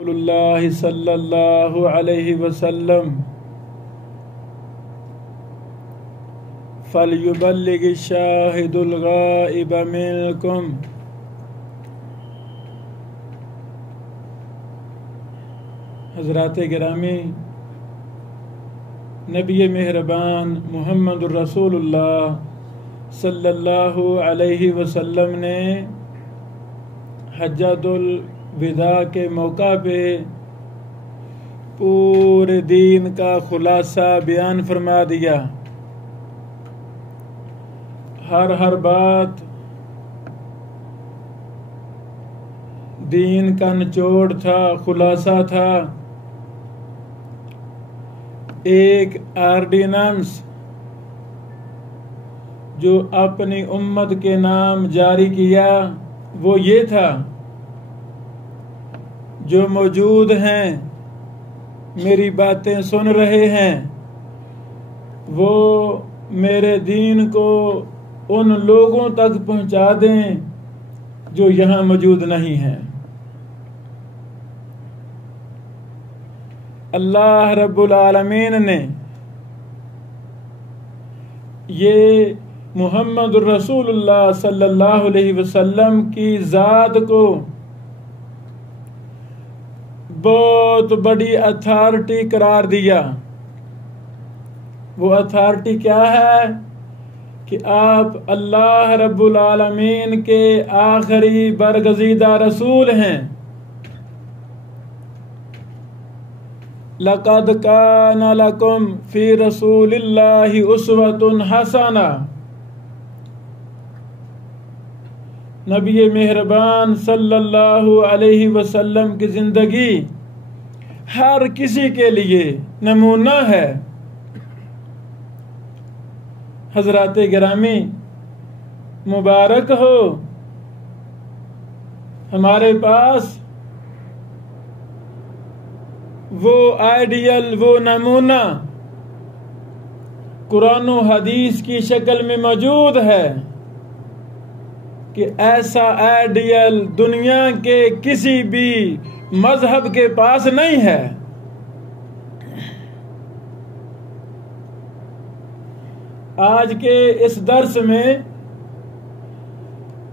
رسول اللہ صلی اللہ علیہ وسلم فَلْيُبَلِّغِ الشَّاهِدُ الْغَائِبَ مِنْكُمْ۔ حضرات گرامی، نبی مہربان محمد الرسول اللہ صلی اللہ علیہ وسلم نے حجۃ الوداع کے موقع پہ پورے دین کا خلاصہ بیان فرما دیا۔ ہر بات دین کا نچوڑ تھا، خلاصہ تھا۔ ایک آرڈیننس جو اپنی امت کے نام جاری کیا وہ یہ تھا، جو موجود ہیں میری باتیں سن رہے ہیں وہ میرے دین کو ان لوگوں تک پہنچا دیں جو یہاں موجود نہیں ہیں۔ اللہ رب العالمین نے یہ محمد الرسول اللہ صلی اللہ علیہ وسلم کی ذات کو بہت بڑی اتھارٹی قرار دیا۔ وہ اتھارٹی کیا ہے کہ آپ اللہ رب العالمین کے آخری برگزیدہ رسول ہیں۔ لَقَدْ كَانَ لَكُمْ فِي رَسُولِ اللَّهِ أُسْوَةٌ حَسَنَةٌ۔ نبی مہربان صلی اللہ علیہ وسلم کی زندگی ہر کسی کے لیے نمونہ ہے۔ حضرات گرامی، مبارک ہو ہمارے پاس وہ آئیڈیل، وہ نمونہ قرآن و حدیث کی شکل میں موجود ہے کہ ایسا آئیڈیل دنیا کے کسی بھی مذہب کے پاس نہیں ہے۔ آج کے اس درس میں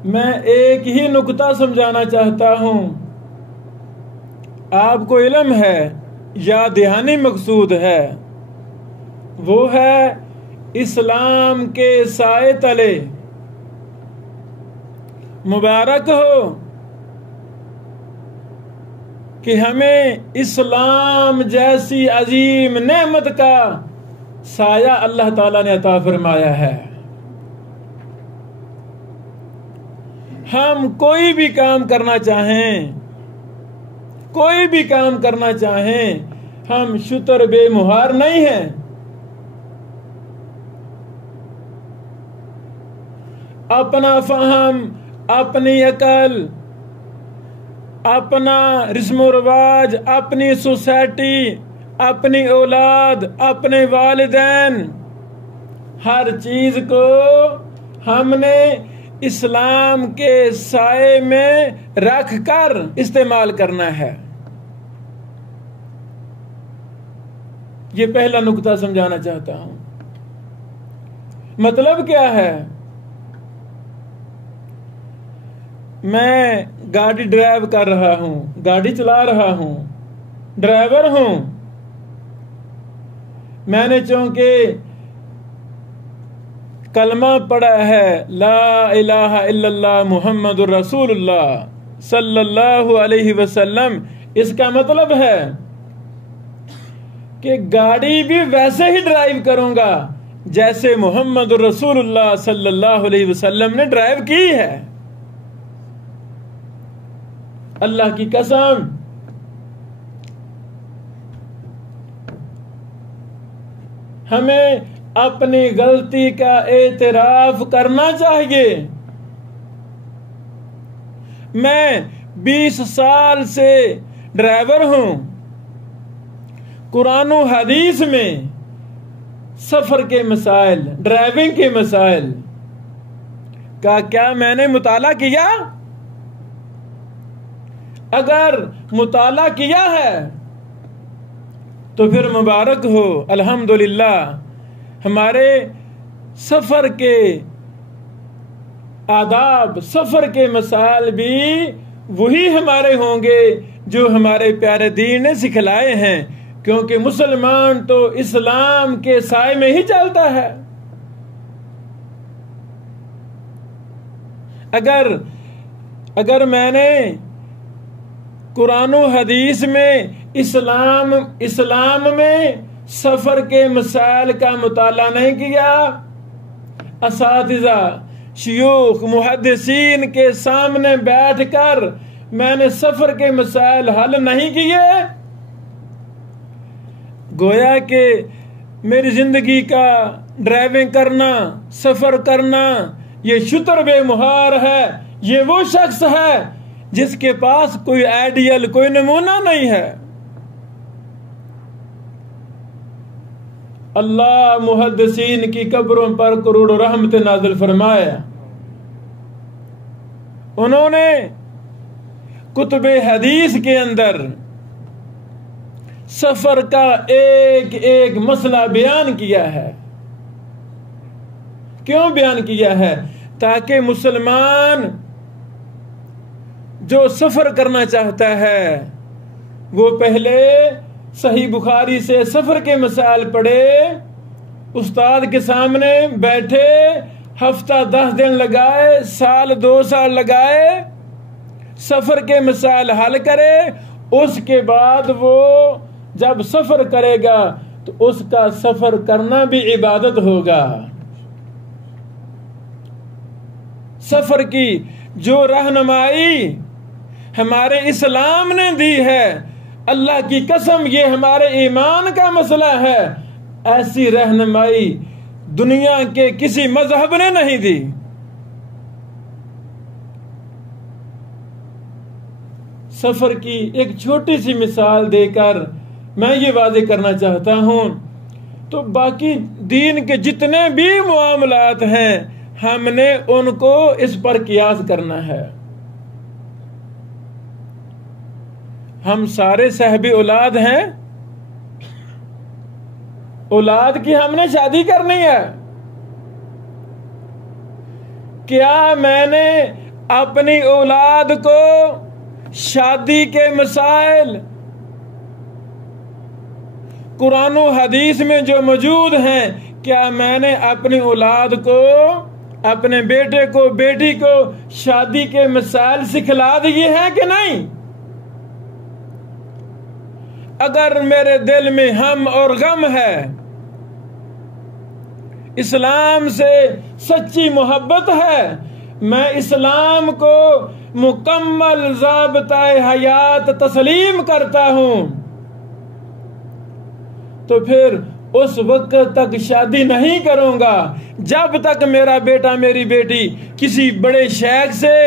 میں ایک ہی نکتہ سمجھانا چاہتا ہوں، آپ کو علم ہے یا دہانی مقصود ہے، وہ ہے اسلام کے سائے تلے مبارک ہو کہ ہمیں اسلام جیسی عظیم نعمت کا سایہ اللہ تعالیٰ نے عطا فرمایا ہے۔ ہم کوئی بھی کام کرنا چاہیں، کوئی بھی کام کرنا چاہیں، ہم شتر بے مہار نہیں ہیں۔ اپنا فہم، اپنی عقل، اپنا رسم و رواج، اپنی سوسائٹی، اپنی اولاد، اپنے والدین، ہر چیز کو ہم نے اسلام کے سائے میں رکھ کر استعمال کرنا ہے۔ یہ پہلا نکتہ سمجھانا چاہتا ہوں۔ مطلب کیا ہے؟ میں گاڑی ڈرائیو کر رہا ہوں، گاڑی چلا رہا ہوں، ڈرائیور ہوں۔ میں نے چونکہ کلمہ پڑھا ہے لا الہ الا اللہ محمد الرسول اللہ صلی اللہ علیہ وسلم، اس کا مطلب ہے کہ گاڑی بھی ویسے ہی ڈرائیو کروں گا جیسے محمد الرسول اللہ صلی اللہ علیہ وسلم نے ڈرائیو کی ہے۔ اللہ کی قسم، ہمیں اپنی غلطی کا اعتراف کرنا چاہیے۔ میں 20 سال سے ڈرائیور ہوں۔ قرآن و حدیث میں سفر کے مسائل، ڈرائیونگ کے مسائل کا کیا میں نے مطالعہ کیا؟ اگر مطالعہ کیا ہے تو پھر مبارک ہو، الحمدللہ۔ ہمارے سفر کے آداب، سفر کے مسائل بھی وہی ہمارے ہوں گے جو ہمارے پیارے دین نے سکھلائے ہیں، کیونکہ مسلمان تو اسلام کے سائے میں ہی چلتا ہے۔ اگر میں نے قرآن و حدیث میں اسلام میں سفر کے مسائل کا مطالعہ نہیں کیا، اساتذہ، شیوخ، محدثین کے سامنے بیٹھ کر میں نے سفر کے مسائل حل نہیں کیے، گویا کہ میری زندگی کا ڈرائیونگ کرنا، سفر کرنا یہ شتر بے مہار ہے۔ یہ وہ شخص ہے جس کے پاس کوئی آئیڈیل، کوئی نمونہ نہیں ہے۔ اللہ محدثین کی قبروں پر کروڑوں رحمت نازل فرمایا۔ انہوں نے کتب حدیث کے اندر سفر کا ایک ایک مسئلہ بیان کیا ہے۔ کیوں بیان کیا ہے؟ تاکہ مسلمان جو سفر کرنا چاہتا ہے وہ پہلے صحیح بخاری سے سفر کے مسائل پڑھے، استاد کے سامنے بیٹھے، ہفتہ 10 دن لگائے، سال 2 سال لگائے، سفر کے مسائل حل کرے، اس کے بعد وہ جب سفر کرے گا تو اس کا سفر کرنا بھی عبادت ہوگا۔ سفر کی جو رہنمائی ہمارے اسلام نے دی ہے، اللہ کی قسم یہ ہمارے ایمان کا مسئلہ ہے، ایسی رہنمائی دنیا کے کسی مذہب نے نہیں دی۔ سفر کی ایک چھوٹی سی مثال دے کر میں یہ واضح کرنا چاہتا ہوں، تو باقی دین کے جتنے بھی معاملات ہیں ہم نے ان کو اس پر قیاس کرنا ہے۔ ہم سارے صاحب اولاد ہیں، اولاد کی ہم نے شادی کرنی ہے، کیا میں نے اپنی اولاد کو شادی کے مسائل قرآن و حدیث میں جو موجود ہیں، کیا میں نے اپنی اولاد کو، اپنے بیٹے کو، بیٹی کو شادی کے مسائل سکھلا دیے ہیں کہ نہیں؟ اگر میرے دل میں ہم اور غم ہے، اسلام سے سچی محبت ہے، میں اسلام کو مکمل ضابطۂ حیات تسلیم کرتا ہوں، تو پھر اس وقت تک شادی نہیں کروں گا جب تک میرا بیٹا، میری بیٹی کسی بڑے شیخ سے،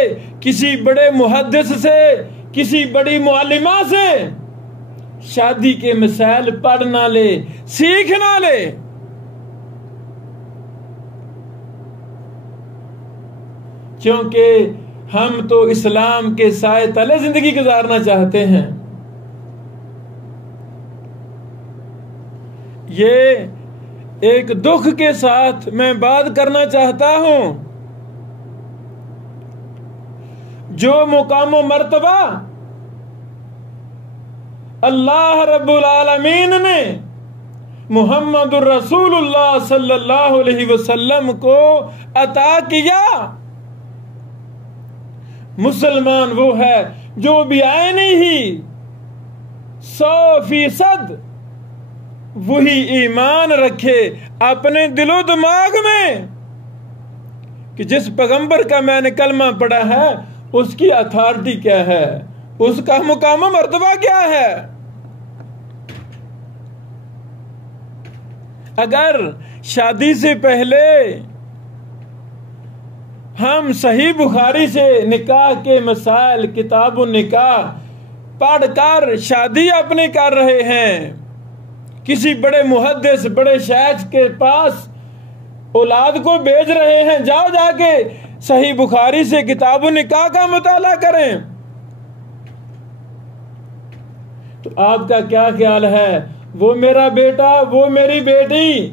کسی بڑے محدث سے، کسی بڑی معلمہ سے شادی کے مسائل پڑھ نہ لے، سیکھ نہ لے۔ کیونکہ ہم تو اسلام کے سائے تلے زندگی گزارنا چاہتے ہیں۔ یہ ایک دکھ کے ساتھ میں بات کرنا چاہتا ہوں، جو مقام و مرتبہ اللہ رب العالمین نے محمد الرسول اللہ صلی اللہ علیہ وسلم کو عطا کیا، مسلمان وہ ہے جو بھی عینی ہی 100% وہی ایمان رکھے اپنے دل و دماغ میں کہ جس پیغمبر کا میں نے کلمہ پڑھا ہے اس کی اتھارٹی کیا ہے، اس کا مقام و مرتبہ کیا ہے۔ اگر شادی سے پہلے ہم صحیح بخاری سے نکاح کے مسائل، کتاب النکاح پڑھ کر شادی اپنی کر رہے ہیں، کسی بڑے محدث، بڑے شیخ کے پاس اولاد کو بھیج رہے ہیں، جاؤ جا کے صحیح بخاری سے کتاب النکاح کا مطالعہ کریں، تو آپ کا کیا خیال ہے؟ وہ میرا بیٹا، وہ میری بیٹی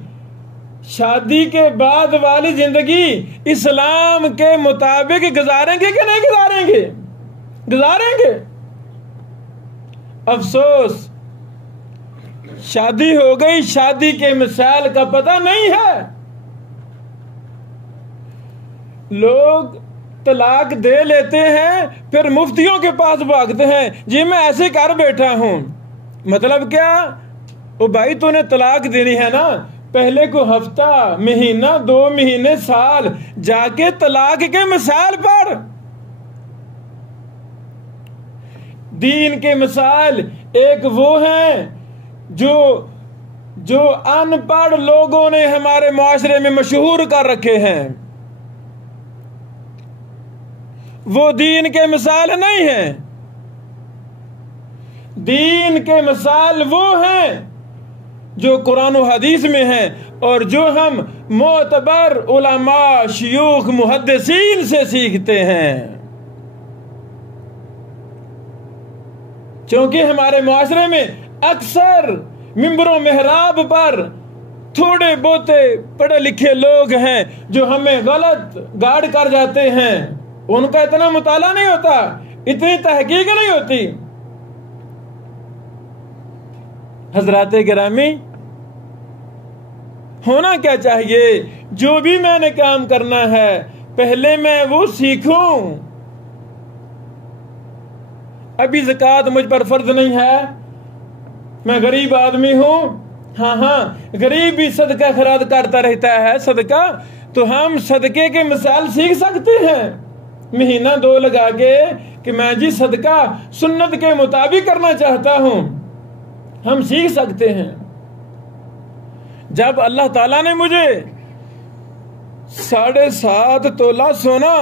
شادی کے بعد والی زندگی اسلام کے مطابق گزاریں گے کہ نہیں گزاریں گے؟ گزاریں گے۔ افسوس، شادی ہو گئی، شادی کے مسائل کا پتہ نہیں ہے۔ لوگ طلاق دے لیتے ہیں، پھر مفتیوں کے پاس بھاگتے ہیں، جی میں ایسے کر بیٹھا ہوں۔ مطلب کیا؟ او بھائی تو نے طلاق دینی ہے نا، پہلے کو ہفتہ، مہینہ، 2 مہینے، سال جا کے طلاق کے مسائل پڑھ۔ دین کے مسائل ایک وہ ہیں جو ان پڑھ لوگوں نے ہمارے معاشرے میں مشہور کر رکھے ہیں، وہ دین کے مسائل نہیں ہیں۔ دین کے مسائل وہ ہیں جو قرآن و حدیث میں ہیں اور جو ہم معتبر علماء، شیوخ، محدثین سے سیکھتے ہیں۔ چونکہ ہمارے معاشرے میں اکثر ممبر و محراب پر تھوڑے بہتے پڑھے لکھے لوگ ہیں جو ہمیں غلط گائیڈ کر جاتے ہیں، ان کا اتنا مطالعہ نہیں ہوتا، اتنی تحقیق نہیں ہوتی۔ حضرات گرامی، ہونا کیا چاہیے؟ جو بھی میں نے کام کرنا ہے پہلے میں وہ سیکھوں۔ ابھی زکوٰۃ مجھ پر فرض نہیں ہے، میں غریب آدمی ہوں، ہاں غریب بھی صدقہ خیرات کرتا رہتا ہے، صدقہ تو ہم صدقے کے مسائل سیکھ سکتے ہیں، مہینہ 2 لگا کے کہ میں جی صدقہ سنت کے مطابق کرنا چاہتا ہوں، ہم سیکھ سکتے ہیں۔ جب اللہ تعالیٰ نے مجھے 7.5 تولہ سونا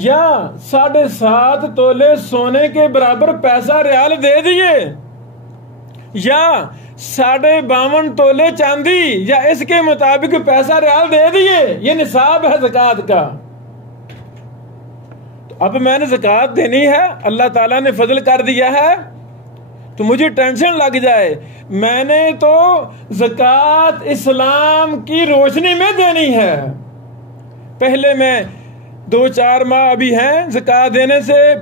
یا 7.5 تولے سونے کے برابر پیسہ ریال دے دیے، یا 52.5 تولے چاندی یا اس کے مطابق پیسہ ریال دے دیے، یہ نصاب ہے زکوٰۃ کا، تو اب میں نے زکوٰۃ دینی ہے، اللہ تعالیٰ نے فضل کر دیا ہے، تو مجھے ٹینشن لگ جائے۔ میں نے تو زکوٰۃ اسلام کی روشنی میں دینی ہے۔ پہلے میں 2-4 ماہ ابھی ہیں زکوٰۃ دینے سے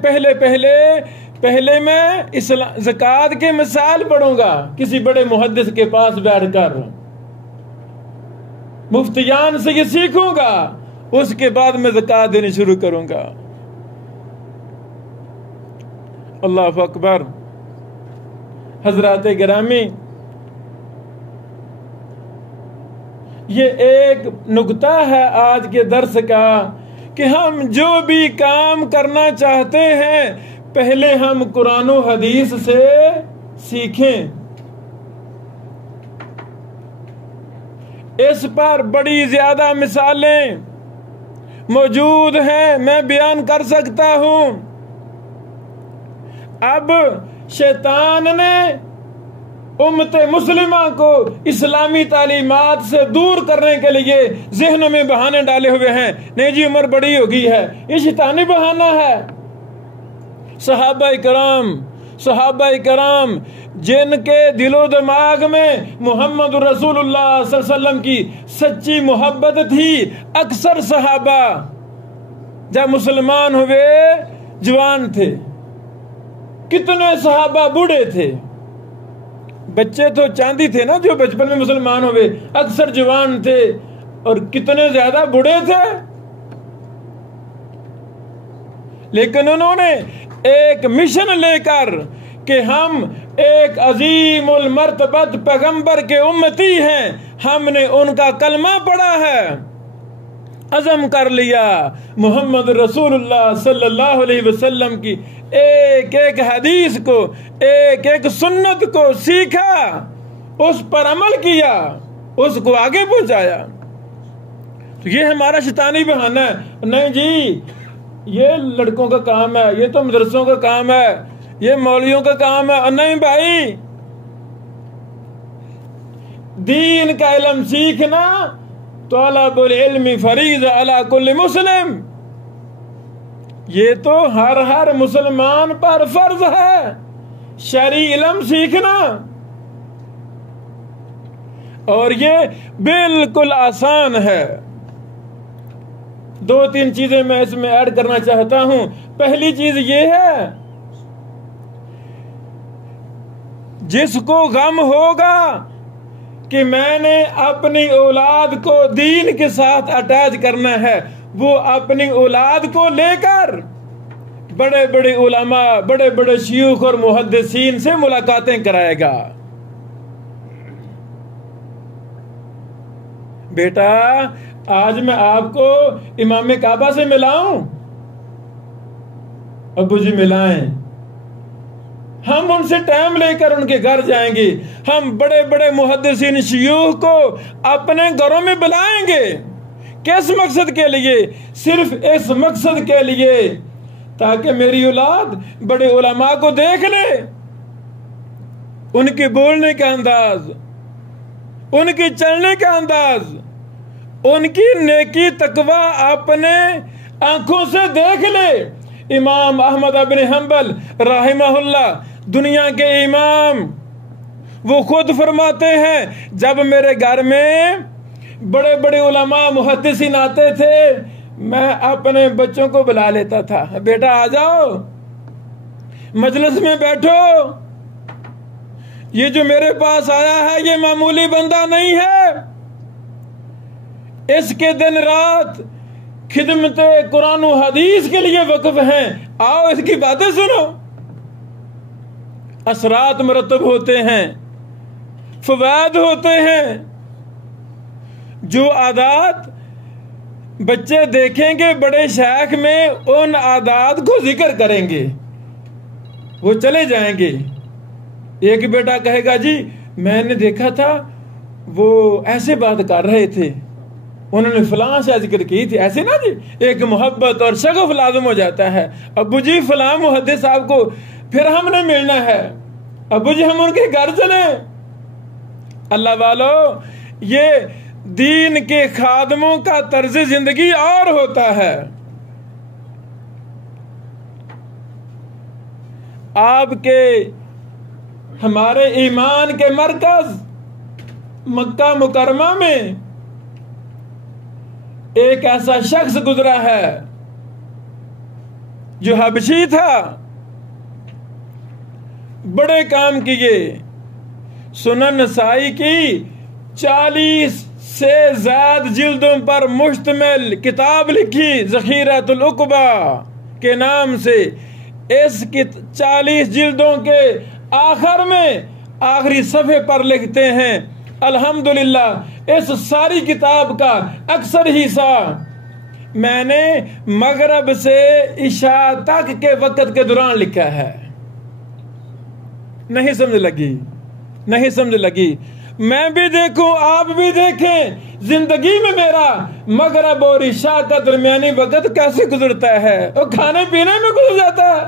پہلے میں زکوٰۃ کے مسائل پڑھوں گا کسی بڑے محدث کے پاس بیٹھ کر، مفتیان سے یہ سیکھوں گا، اس کے بعد میں زکوٰۃ دینی شروع کروں گا۔ اللہ اکبر۔ حضرات گرامی، یہ ایک نکتہ ہے آج کے درس کا کہ ہم جو بھی کام کرنا چاہتے ہیں پہلے ہم قرآن و حدیث سے سیکھیں۔ اس پر بڑی زیادہ مثالیں موجود ہیں، میں بیان کر سکتا ہوں۔ اب شیطان نے امت مسلمہ کو اسلامی تعلیمات سے دور کرنے کے لیے ذہنوں میں بہانے ڈالے ہوئے ہیں، نہیں جی عمر بڑی ہو گئی ہے، یہ شیطانی بہانہ ہے۔ صحابہ کرام جن کے دل و دماغ میں محمد رسول اللہ صلی اللہ علیہ وسلم کی سچی محبت تھی، اکثر صحابہ جب مسلمان ہوئے جوان تھے، کتنے صحابہ بوڑھے تھے، بچے تو چاندی تھے نا جو بچپن میں مسلمان ہوئے، اکثر جوان تھے، اور کتنے زیادہ بوڑھے تھے، لیکن انہوں نے ایک مشن لے کر کہ ہم ایک عظیم المرتبت پیغمبر کے امتی ہیں، ہم نے ان کا کلمہ پڑھا ہے، عزم کر لیا، محمد رسول اللہ صلی اللہ علیہ وسلم کی ایک ایک حدیث کو، ایک ایک سنت کو سیکھا، اس پر عمل کیا، اس کو آگے پہنچایا۔ تو یہ ہمارا شیطانی بہانہ ہے، نہیں جی یہ لڑکوں کا کام ہے، یہ تو مدرسوں کا کام ہے، یہ مولویوں کا کام ہے، اور نہیں بھائی، دین کا علم سیکھنا طلب العلم فریضہ علی کل مسلم، یہ تو ہر مسلمان پر فرض ہے، شرعی علم سیکھنا، اور یہ بالکل آسان ہے۔ 2-3 چیزیں میں اس میں ایڈ کرنا چاہتا ہوں۔ پہلی چیز یہ ہے، جس کو غم ہوگا کہ میں نے اپنی اولاد کو دین کے ساتھ اٹیچ کرنا ہے، وہ اپنی اولاد کو لے کر بڑے بڑے علماء، بڑے بڑے شیوخ اور محدثین سے ملاقاتیں کرائے گا۔ بیٹا آج میں آپ کو امام کعبہ سے ملاؤں؟ ابو جی ملائیں۔ ہم ان سے ٹائم لے کر ان کے گھر جائیں گے، ہم بڑے بڑے محدثین شیوخ کو اپنے گھروں میں بلائیں گے۔ کس مقصد کے لیے؟ صرف اس مقصد کے لیے تاکہ میری اولاد بڑے علماء کو دیکھ لے، ان کے بولنے کا انداز، ان کے چلنے کا انداز، ان کی نیکی تقوی اپنے آنکھوں سے دیکھ لے۔ امام احمد بن حنبل رحمہ اللہ، دنیا کے امام، وہ خود فرماتے ہیں جب میرے گھر میں بڑے بڑے علماء محدثین آتے تھے، میں اپنے بچوں کو بلا لیتا تھا، بیٹا آ جاؤ مجلس میں بیٹھو، یہ جو میرے پاس آیا ہے یہ معمولی بندہ نہیں ہے، اس کے دن رات خدمت قرآن و حدیث کے لیے وقف ہیں، آؤ اس کی باتیں سنو۔ اثرات مرتب ہوتے ہیں، فوائد ہوتے ہیں۔ جو عادات بچے دیکھیں گے بڑے شیخ میں، ان عادات کو ذکر کریں گے، وہ چلے جائیں گے۔ ایک بیٹا کہے گا جی میں نے دیکھا تھا وہ ایسے بات کر رہے تھے، انہوں نے فلاں سے ذکر کی تھی، ایسے نا جی، ایک محبت اور شغف لازم ہو جاتا ہے۔ ابو جی فلاں محدث صاحب کو پھر ہم نے ملنا ہے، ابو جی ہم ان کے گھر چلیں۔ اللہ والو، یہ دین کے خادموں کا طرز زندگی اور ہوتا ہے۔ آپ کے ہمارے ایمان کے مرکز مکہ مکرمہ میں ایک ایسا شخص گزرا ہے جو حبشی تھا، بڑے کام کیے، سنن نسائی کی 40 سے زائد جلدوں پر مشتمل کتاب لکھی، ذخیرۃ العقبہ کے نام سے۔ اس کی 40 جلدوں کے آخر میں آخری صفحے پر لکھتے ہیں، الحمدللہ اس ساری کتاب کا اکثر حصہ میں نے مغرب سے عشاء تک کے وقت کے دوران لکھا ہے۔ نہیں سمجھ لگی؟ نہیں سمجھ لگی؟ میں بھی دیکھوں، آپ بھی دیکھیں، زندگی میں میرا مغرب اور عشاء کا درمیانی وقت کیسے گزرتا ہے، اور کھانے پینے میں گزر جاتا ہے،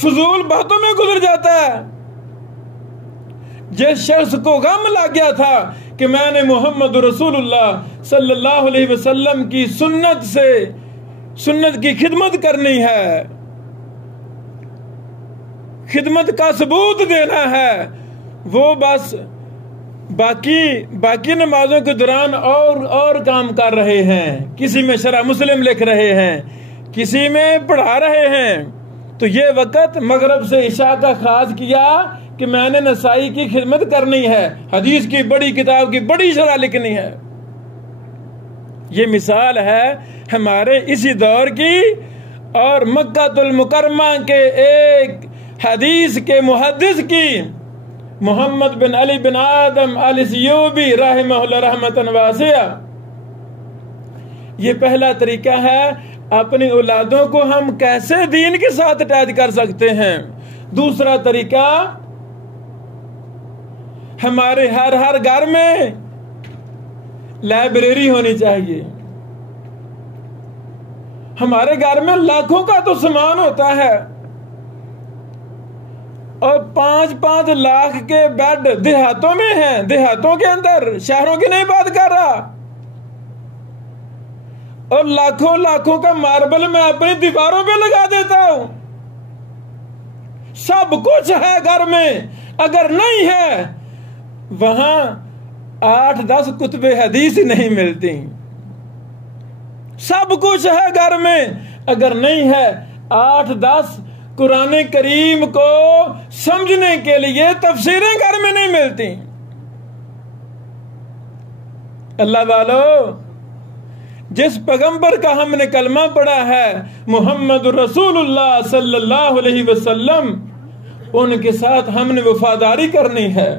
فضول باتوں میں گزر جاتا ہے۔ جس شخص کو غم لگ گیا تھا کہ میں نے محمد رسول اللہ صلی اللہ علیہ وسلم کی سنت کی خدمت کرنی ہے، خدمت کا ثبوت دینا ہے، وہ بس باقی نمازوں کے دوران اور کام کر رہے ہیں، کسی میں شرح مسلم لکھ رہے ہیں، کسی میں پڑھا رہے ہیں۔ تو یہ وقت مغرب سے عشاء کا خاص کیا کہ میں نے نسائی کی خدمت کرنی ہے، حدیث کی بڑی کتاب کی بڑی شرح لکھنی ہے۔ یہ مثال ہے ہمارے اسی دور کی، اور مکہ المکرمہ کے ایک حدیث کے محدث کی، محمد بن علی بن آدم السیوبی رحمہ اللہ رحمۃ واسعہ۔ یہ پہلا طریقہ ہے اپنی اولادوں کو ہم کیسے دین کے ساتھ اٹیچ کر سکتے ہیں۔ دوسرا طریقہ، ہمارے ہر گھر میں لائبریری ہونی چاہیے۔ ہمارے گھر میں لاکھوں کا تو سامان ہوتا ہے، اور 5-5 لاکھ کے بیڈ دیہاتوں میں ہیں، دیہاتوں کے اندر، شہروں کی نہیں بات کر رہا، اور لاکھوں کا ماربل میں اپنی دیواروں پہ لگا دیتا ہوں۔ سب کچھ ہے گھر میں، اگر نہیں ہے وہاں 8-10 کتب حدیث نہیں ملتی۔ سب کچھ ہے گھر میں، اگر نہیں ہے 8-10 قرآن کریم کو سمجھنے کے لیے تفسیریں گھر میں نہیں ملتی۔ اللہ والو، جس پیغمبر کا ہم نے کلمہ پڑھا ہے محمد رسول اللہ صلی اللہ علیہ وسلم، ان کے ساتھ ہم نے وفاداری کرنی ہے۔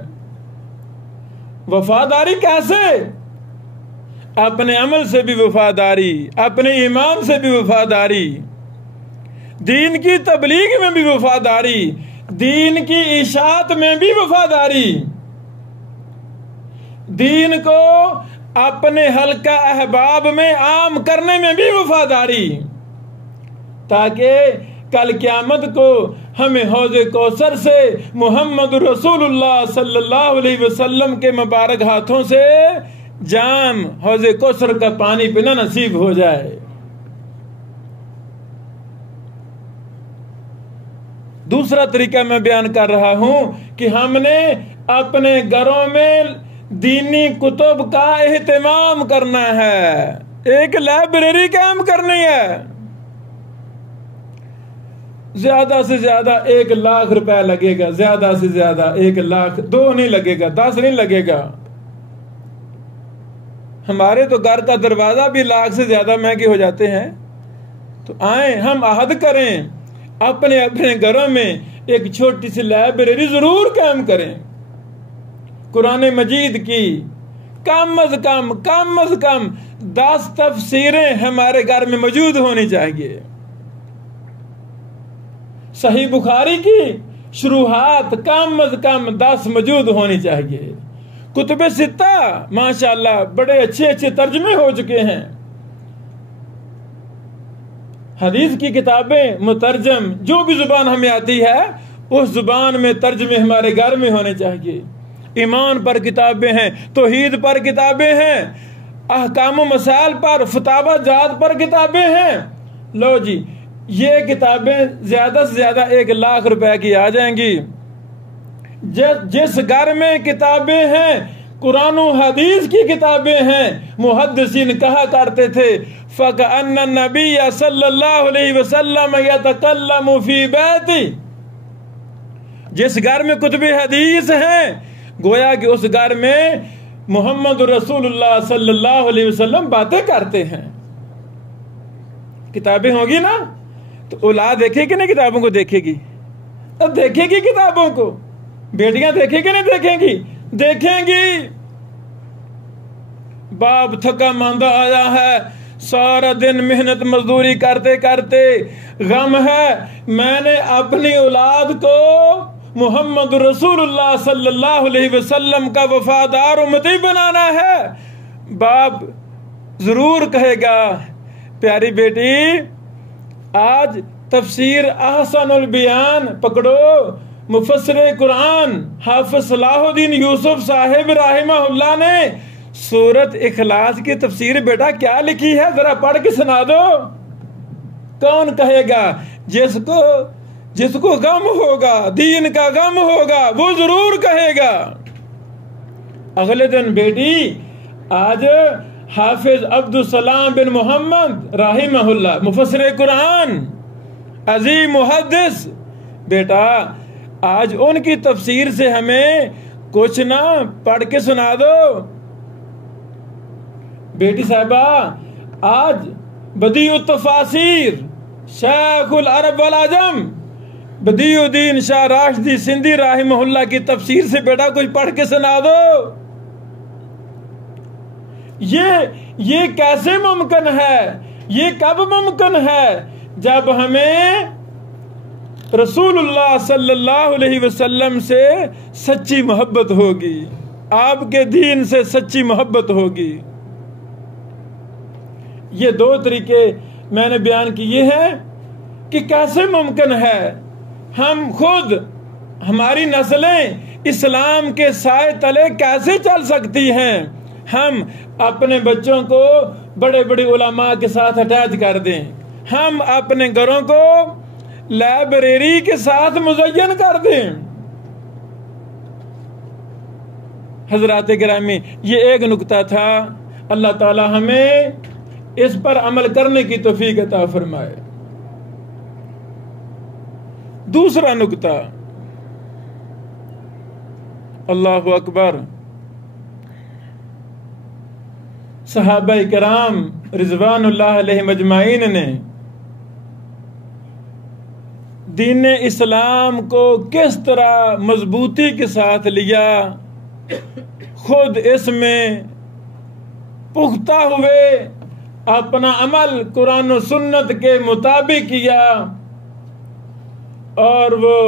وفاداری کیسے؟ اپنے عمل سے بھی وفاداری، اپنے ایمان سے بھی وفاداری، دین کی تبلیغ میں بھی وفاداری، دین کی اشاعت میں بھی وفاداری، دین کو اپنے حلقہ احباب میں عام کرنے میں بھی وفاداری، تاکہ کل قیامت کو ہمیں حوض کوثر سے محمد رسول اللہ صلی اللہ علیہ وسلم کے مبارک ہاتھوں سے جام حوض کوثر کا پانی پینا نصیب ہو جائے۔ دوسرا طریقہ میں بیان کر رہا ہوں کہ ہم نے اپنے گھروں میں دینی کتب کا اہتمام کرنا ہے، ایک لائبریری قائم کرنی ہے۔ زیادہ سے زیادہ 1 لاکھ روپے لگے گا، زیادہ سے زیادہ 1 لاکھ، 2 نہیں لگے گا، 10 نہیں لگے گا۔ ہمارے تو گھر کا دروازہ بھی 1 لاکھ سے زیادہ مہنگے ہو جاتے ہیں۔ تو آئیں ہم عہد کریں، اپنے اپنے گھروں میں ایک چھوٹی سی لائبریری ضرور قائم کریں، قرآن مجید کی کم از کم 10 تفسیریں ہمارے گھر میں موجود ہونی چاہیے۔ صحیح بخاری کی شروحات کم از کم 10 موجود ہونی چاہیے۔ کتب 6 ماشاءاللہ بڑے اچھے ترجمے ہو چکے ہیں۔ حدیث کی کتابیں مترجم، جو بھی زبان ہمیں آتی ہے اس زبان میں ترجمے ہمارے گھر میں ہونے چاہیے۔ ایمان پر کتابیں ہیں، توحید پر کتابیں ہیں، احکام و مسائل پر، فتاوی جات پر کتابیں ہیں۔ لو جی، یہ کتابیں زیادہ سے زیادہ 1 لاکھ روپے کی آ جائیں گی۔ جس گھر میں کتابیں ہیں، قرآن و حدیث کی کتابیں ہیں، محدثین کہا کرتے تھے فَكَأَنَّ النَّبِيَّ صلی اللہ علیہ وسلم يَتَكَلَّمُ فِي بَيْتِ، جس گھر میں کتب حدیث ہیں گویا کہ اس گھر میں محمد رسول اللہ صلی اللہ علیہ وسلم باتیں کرتے ہیں۔ کتابیں ہوگی نا تو اولاد دیکھے گی نہیں، کتابوں کو دیکھے گی، اب دیکھے گی کتابوں کو، بیٹیاں دیکھے گی نہیں دیکھیں گی، دیکھیں گی۔ باپ تھکا ماندہ آیا ہے، سارا دن محنت مزدوری کرتے کرتے غم ہے، میں نے اپنی اولاد کو محمد رسول اللہ صلی اللہ علیہ وسلم کا وفادار امتی بنانا ہے۔ باپ ضرور کہے گا پیاری بیٹی آج تفسیر احسن البیان پکڑو، مفسر قرآن حافظ صلاح الدین یوسف صاحب رحمہ اللہ نے سورت اخلاص کی تفسیر بیٹا کیا لکھی ہے ذرا پڑھ کے سنا دو۔ کون کہے گا؟ جس کو غم ہوگا، دین کا غم ہوگا، وہ ضرور کہے گا۔ اگلے دن بیٹی آج حافظ عبدالسلام بن محمد رحمہ اللہ مفسر قرآن عظیم محدث، بیٹا آج ان کی تفسیر سے ہمیں کچھ نہ پڑھ کے سنا دو۔ بیٹی صاحبہ آج بدیع التفاسیر شیخ العرب والعجم بدیع الدین شاہ راشدی سندھی رحمہ اللہ کی تفسیر سے بیٹا کچھ پڑھ کے سنا دو۔ یہ کیسے ممکن ہے؟ یہ کب ممکن ہے؟ جب ہمیں رسول اللہ صلی اللہ علیہ وسلم سے سچی محبت ہوگی، آپ کے دین سے سچی محبت ہوگی۔ یہ 2 طریقے میں نے بیان کیے ہیں کہ کیسے ممکن ہے ہم خود، ہماری نسلیں اسلام کے سائے تلے کیسے چل سکتی ہیں، ہم اپنے بچوں کو بڑے بڑے علماء کے ساتھ اٹیچ کر دیں، ہم اپنے گھروں کو لائبریری کے ساتھ مزین کر دیں۔ حضرات گرامی، یہ ایک نکتہ تھا، اللہ تعالی ہمیں اس پر عمل کرنے کی توفیق عطا فرمائے۔ دوسرا نکتہ، اللہ اکبر، صحابہ کرام رضوان اللہ علیہ مجمعین نے دین اسلام کو کس طرح مضبوطی کے ساتھ لیا، خود اس میں پختہ ہوئے، اپنا عمل قرآن و سنت کے مطابق کیا، اور وہ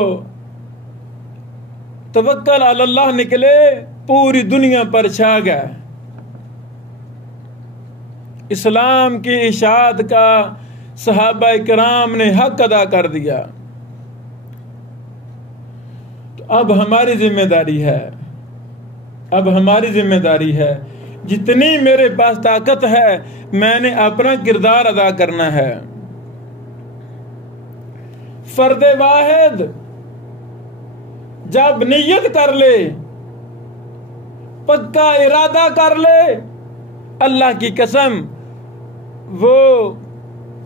توکل علی اللہ نکلے، پوری دنیا پر چھا گئے۔ اسلام کی اشاعت کا صحابہ کرام نے حق ادا کر دیا۔ تو اب ہماری ذمہ داری ہے، اب ہماری ذمہ داری ہے، جتنی میرے پاس طاقت ہے میں نے اپنا کردار ادا کرنا ہے۔ فرد واحد جب نیت کر لے، پکا ارادہ کر لے، اللہ کی قسم وہ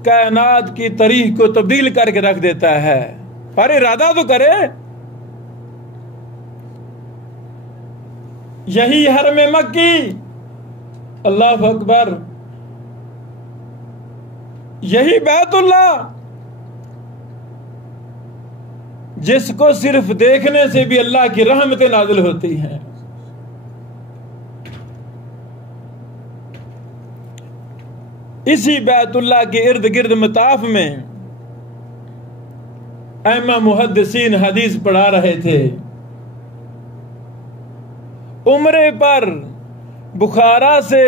کائنات کی تاریخ کو تبدیل کر کے رکھ دیتا ہے، پر ارادہ تو کرے۔ یہی حرم مکی، اللہ اکبر، یہی بیت اللہ، جس کو صرف دیکھنے سے بھی اللہ کی رحمتیں نازل ہوتی ہیں، اسی بیت اللہ کے ارد گرد مطاف میں ائمہ محدثین حدیث پڑھا رہے تھے۔ عمرے پر بخارا سے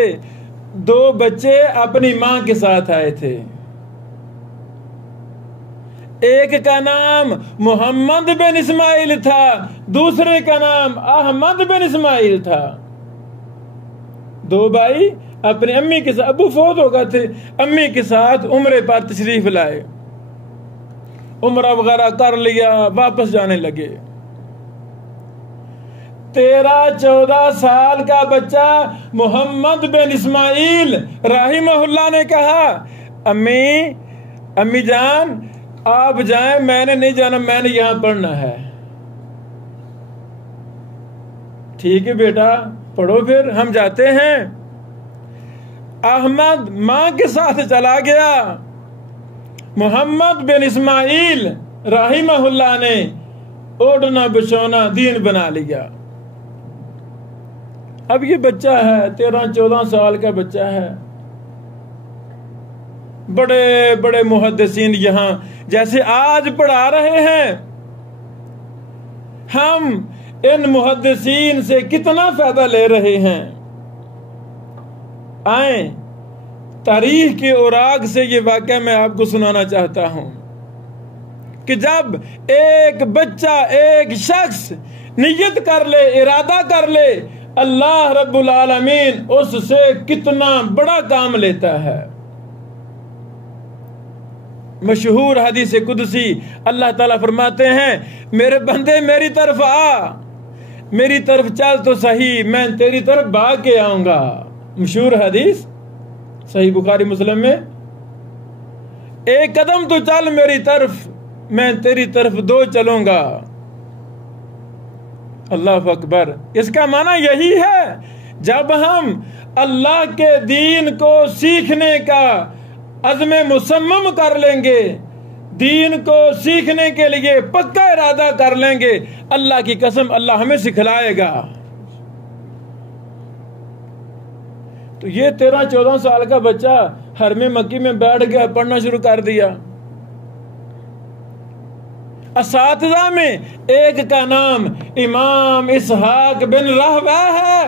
2 بچے اپنی ماں کے ساتھ آئے تھے، ایک کا نام محمد بن اسماعیل تھا، دوسرے کا نام احمد بن اسماعیل تھا۔ 2 بھائی اپنی امی کے ساتھ، ابو فوت ہو گئے تھے، امی کے ساتھ عمرے پر تشریف لائے، عمرہ وغیرہ کر لیا، واپس جانے لگے۔ 13-14 سال کا بچہ محمد بن اسماعیل رحمہ اللہ نے کہا، امی جان آپ جائیں، میں نے نہیں جانا، میں نے یہاں پڑھنا ہے۔ ٹھیک ہے بیٹا پڑھو، پھر ہم جاتے ہیں۔ احمد ماں کے ساتھ چلا گیا، محمد بن اسماعیل رحمہ اللہ نے اوڑھنا بچھونا دین بنا لیا۔ اب یہ بچہ ہے، 13-14 سال کا بچہ ہے۔ بڑے بڑے محدثین یہاں جیسے آج پڑھا رہے ہیں، ہم ان محدثین سے کتنا فائدہ لے رہے ہیں۔ آئیں تاریخ کے اوراق سے یہ واقعہ میں آپ کو سنانا چاہتا ہوں کہ جب ایک بچہ، ایک شخص نیت کر لے، ارادہ کر لے، اللہ رب العالمین اس سے کتنا بڑا کام لیتا ہے۔ مشہور حدیث قدسی، اللہ تعالیٰ فرماتے ہیں، میرے بندے میری طرف آ، میری طرف چل تو صحیح، میں تیری طرف بھاگ کے آؤں گا۔ مشہور حدیث صحیح بخاری مسلم میں، ایک قدم تو چل میری طرف، میں تیری طرف 2 چلوں گا۔ اللہ اکبر، اس کا معنی یہی ہے، جب ہم اللہ کے دین کو سیکھنے کا عزم مصمم کر لیں گے، دین کو سیکھنے کے لیے پکا ارادہ کر لیں گے، اللہ کی قسم اللہ ہمیں سکھلائے گا۔ تو یہ 13-14 سال کا بچہ حرم مکی میں بیٹھ گیا، پڑھنا شروع کر دیا۔ اساتذہ میں ایک کا نام امام اسحاق بن راہویہ ہے،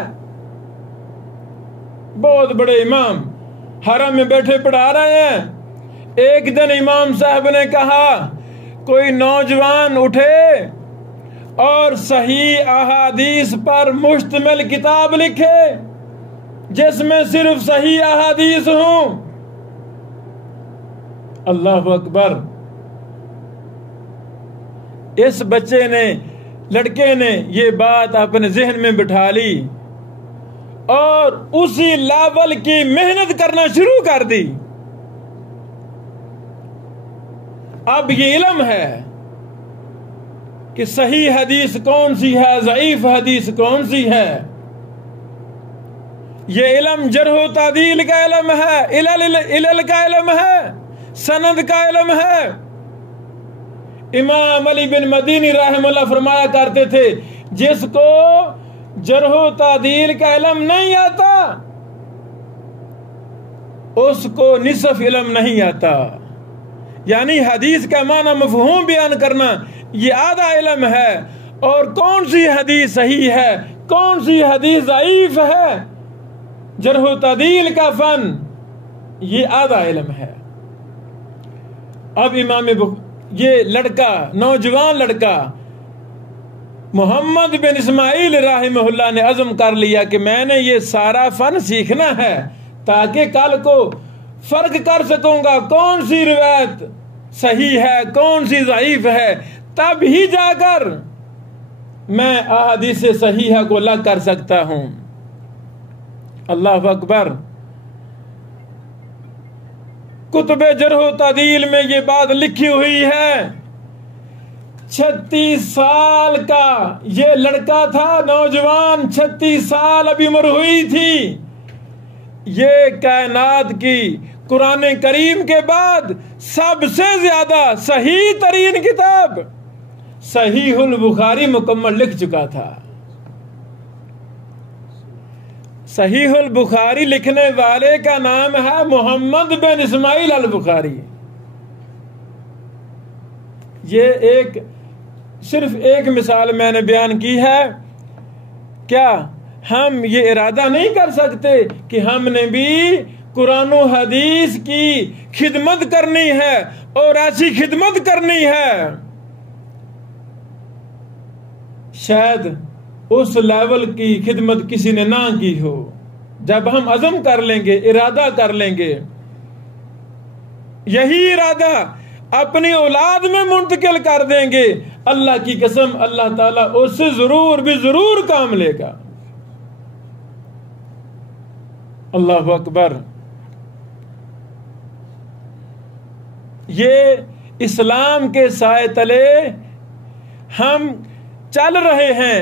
بہت بڑے امام، حرم میں بیٹھے پڑھا رہے ہیں۔ ایک دن امام صاحب نے کہا، کوئی نوجوان اٹھے اور صحیح احادیث پر مشتمل کتاب لکھے جس میں صرف صحیح احادیث ہوں۔ اللہ اکبر، اس بچے نے، لڑکے نے یہ بات اپنے ذہن میں بٹھا لی اور اسی لیول کی محنت کرنا شروع کر دی. اب یہ علم ہے کہ صحیح حدیث کون سی ہے، ضعیف حدیث کون سی ہے. یہ علم جرح و تعدیل کا علم ہے، علل کا علم ہے، سند کا علم ہے. امام علی بن مدینی رحمہ اللہ فرمایا کرتے تھے جس کو جرح و تعدیل کا علم نہیں آتا اس کو نصف علم نہیں آتا. یعنی حدیث کا معنی مفہوم بیان کرنا یہ آدھا علم ہے، اور کون سی حدیث صحیح ہے، کون سی حدیث ضعیف ہے، جرح و تعدیل کا فن یہ آدھا علم ہے. اب یہ لڑکا، نوجوان لڑکا محمد بن اسماعیل رحمہ اللہ نے عزم کر لیا کہ میں نے یہ سارا فن سیکھنا ہے تاکہ کل کو فرق کر سکوں گا کون سی روایت صحیح ہے کون سی ضعیف ہے، تب ہی جا کر میں احادیث صحیحہ کو الگ کر سکتا ہوں. اللہ اکبر. کتب جرح و تعدیل میں یہ بات لکھی ہوئی ہے. 36 سال کا یہ لڑکا تھا، نوجوان، 36 سال ابھی عمر ہوئی تھی. یہ کائنات کی قرآن کریم کے بعد سب سے زیادہ صحیح ترین کتاب صحیح البخاری مکمل لکھ چکا تھا. صحیح البخاری لکھنے والے کا نام ہے محمد بن اسماعیل البخاری. یہ صرف ایک مثال میں نے بیان کی ہے. کیا ہم یہ ارادہ نہیں کر سکتے کہ ہم نے بھی قرآن و حدیث کی خدمت کرنی ہے اور ایسی خدمت کرنی ہے شاید اس لیول کی خدمت کسی نے نہ کی ہو. جب ہم عزم کر لیں گے، ارادہ کر لیں گے، یہی ارادہ اپنی اولاد میں منتقل کر دیں گے، اللہ کی قسم اللہ تعالیٰ اس سے ضرور بھی ضرور کام لے گا. اللہ اکبر. یہ اسلام کے سائے تلے ہم چل رہے ہیں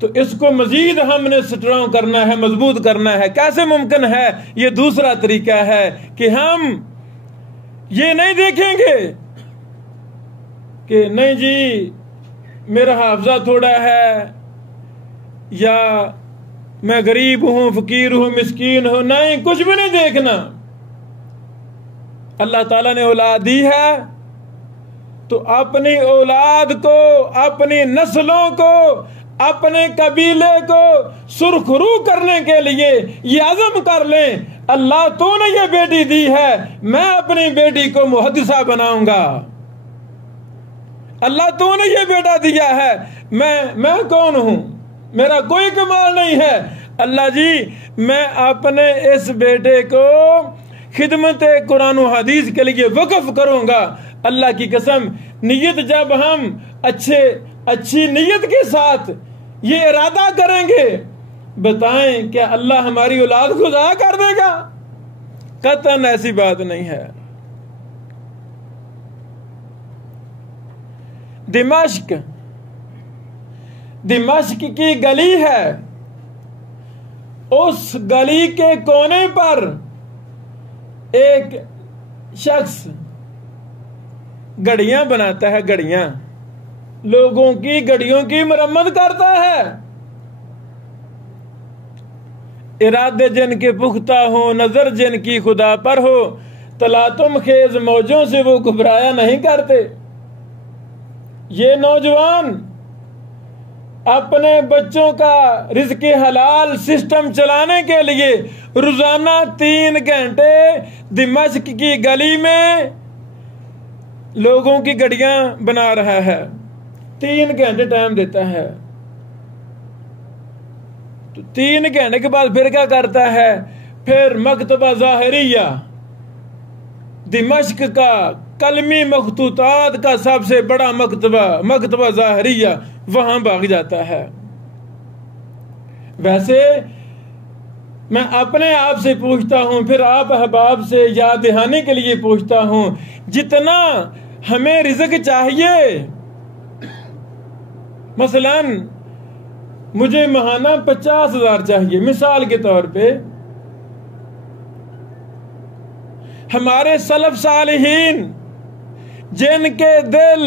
تو اس کو مزید ہم نے سٹرانگ کرنا ہے، مضبوط کرنا ہے. کیسے ممکن ہے؟ یہ دوسرا طریقہ ہے کہ ہم یہ نہیں دیکھیں گے کہ نہیں جی میرا حافظہ تھوڑا ہے، یا میں غریب ہوں، فقیر ہوں، مسکین ہوں. نہیں، کچھ بھی نہیں دیکھنا. اللہ تعالیٰ نے اولاد دی ہے تو اپنی اولاد کو، اپنی نسلوں کو، اپنے قبیلے کو سرخرو کرنے کے لیے یہ عزم کر لیں اللہ تو نے یہ بیٹی دی ہے، میں اپنی بیٹی کو محدثہ بناؤں گا. اللہ تو نے یہ بیٹا دیا ہے، میں کون ہوں؟ میرا کوئی کمال نہیں ہے. اللہ جی میں اپنے اس بیٹے کو خدمت قرآن و حدیث کے لیے وقف کروں گا. اللہ کی قسم نیت جب ہم اچھی نیت کے ساتھ یہ ارادہ کریں گے، بتائیں کیا اللہ ہماری اولاد کو ضائع کر دے گا؟ قطعاً ایسی بات نہیں ہے. دمشق کی گلی ہے، اس گلی کے کونے پر ایک شخص گڑیاں بناتا ہے، گڑیاں، لوگوں کی گڑیوں کی مرمت کرتا ہے. ارادے جن کے پختہ ہو، نظر جن کی خدا پر ہو، تلاطم خیز موجوں سے وہ گھبرایا نہیں کرتے. یہ نوجوان اپنے بچوں کا رزق حلال سسٹم چلانے کے لیے روزانہ 3 گھنٹے دمشق کی گلی میں لوگوں کی گڑیاں بنا رہا ہے. 3 گھنٹے ٹائم دیتا ہے. تو 3 گھنٹے کے بعد پھر کیا کرتا ہے؟ پھر مکتبہ ظاہریہ دمشق کا کلمی مخطوطات کا سب سے بڑا مکتبہ ظاہریہ وہاں بھاگ جاتا ہے۔ ویسے میں اپنے آپ سے پوچھتا ہوں، پھر آپ احباب سے یاد دہانی کے لیے پوچھتا ہوں، جتنا ہمیں رزق چاہیے، مثلا مجھے ماہانہ 50,000 چاہیے مثال کے طور پہ، ہمارے سلف صالحین جن کے دل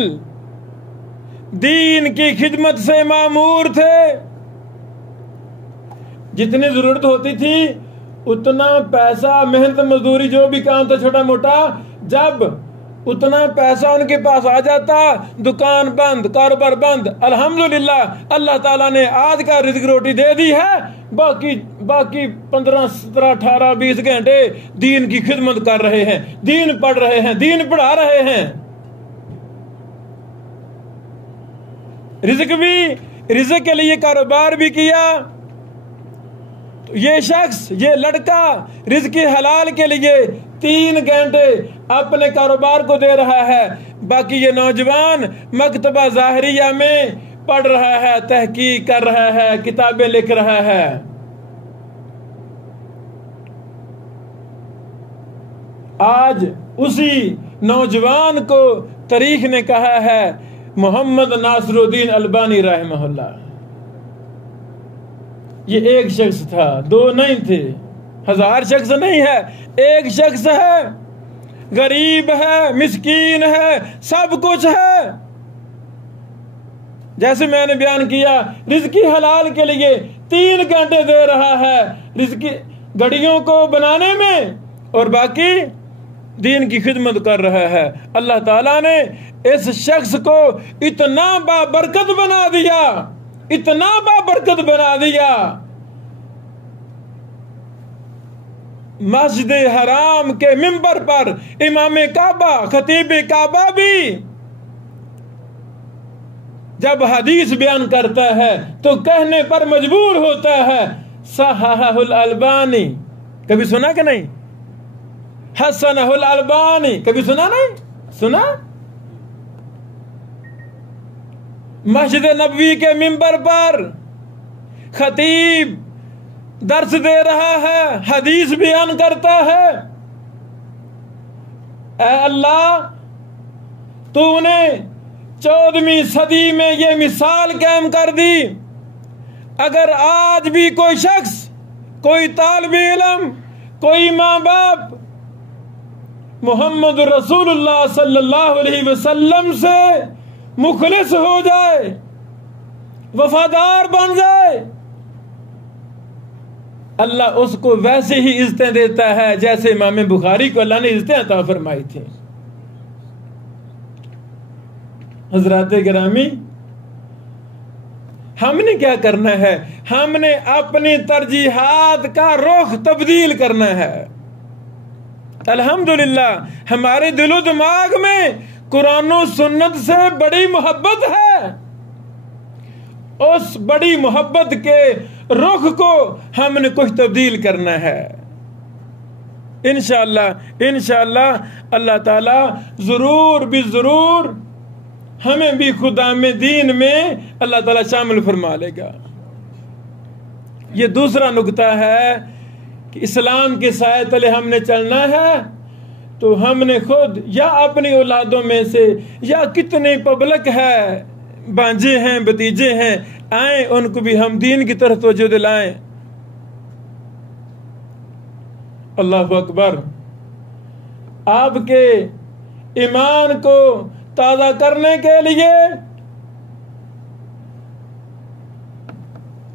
دین کی خدمت سے معمور تھے، جتنی ضرورت ہوتی تھی اتنا پیسہ، محنت مزدوری جو بھی کام تھا چھوٹا موٹا، جب اتنا پیسہ ان کے پاس آ جاتا، دکان بند، کاروبار بند، الحمدللہ اللہ تعالیٰ نے آج کا رزق روٹی دے دی ہے، باقی 15 17 18 20 گھنٹے دین کی خدمت کر رہے ہیں، دین پڑھ رہے ہیں، دین پڑھا رہے ہیں۔ رزق کے لیے کاروبار بھی کیا، یہ شخص، یہ لڑکا رزق حلال کے لیے 3 گھنٹے اپنے کاروبار کو دے رہا ہے، باقی یہ نوجوان مکتبہ ظاہریہ میں پڑھ رہا ہے، تحقیق کر رہا ہے، کتابیں لکھ رہا ہے۔ آج اسی نوجوان کو تاریخ نے کہا ہے محمد ناصر الدین البانی رحمہ اللہ۔ یہ ایک شخص تھا، 2 نہیں تھے، 1000 شخص نہیں ہے، ایک شخص ہے، غریب ہے، مسکین ہے، سب کچھ ہے۔ جیسے میں نے بیان کیا، رزقی حلال کے لیے 3 گھنٹے دے رہا ہے رزقی گڑیوں کو بنانے میں، اور باقی دین کی خدمت کر رہا ہے۔ اللہ تعالیٰ نے اس شخص کو اتنا بابرکت بنا دیا، اتنا بابرکت بنا دیا، مسجد حرام کے منبر پر امام کعبہ، خطیب کعبہ بھی جب حدیث بیان کرتا ہے تو کہنے پر مجبور ہوتا ہے صححہ الالبانی۔ کبھی سنا کہ نہیں؟ حسنہ الالبانی کبھی سنا نہیں؟ سنا؟ مسجد نبوی کے منبر پر خطیب درس دے رہا ہے، حدیث بیان کرتا ہے، اے اللہ تو نے 14ویں صدی میں یہ مثال قائم کر دی، اگر آج بھی کوئی شخص، کوئی طالب علم، کوئی ماں باپ محمد رسول اللہ صلی اللہ علیہ وسلم سے مخلص ہو جائے، وفادار بن جائے، اللہ اس کو ویسے ہی عزتیں دیتا ہے جیسے امام بخاری کو اللہ نے عزتیں عطا فرمائی تھی۔ حضرات گرامی، ہم نے کیا کرنا ہے؟ ہم نے اپنی ترجیحات کا رخ تبدیل کرنا ہے۔ الحمدللہ ہمارے دل و دماغ میں قرآن و سنت سے بڑی محبت ہے، اس بڑی محبت کے رخ کو ہم نے کچھ تبدیل کرنا ہے۔ انشاءاللہ اللہ تعالی ضرور بھی ضرور ہمیں بھی خدا میں دین میں اللہ تعالی شامل فرما لے گا۔ یہ دوسرا نکتہ ہے کہ اسلام کے سائے تلے ہم نے چلنا ہے تو ہم نے خود یا اپنی اولادوں میں سے یا کتنے پبلک ہے، بانجے ہیں، بتیجے ہیں، آئیں ان کو بھی ہم دین کی طرف توجہ دلائیں۔ اللہ اکبر۔ آپ کے ایمان کو تازہ کرنے کے لیے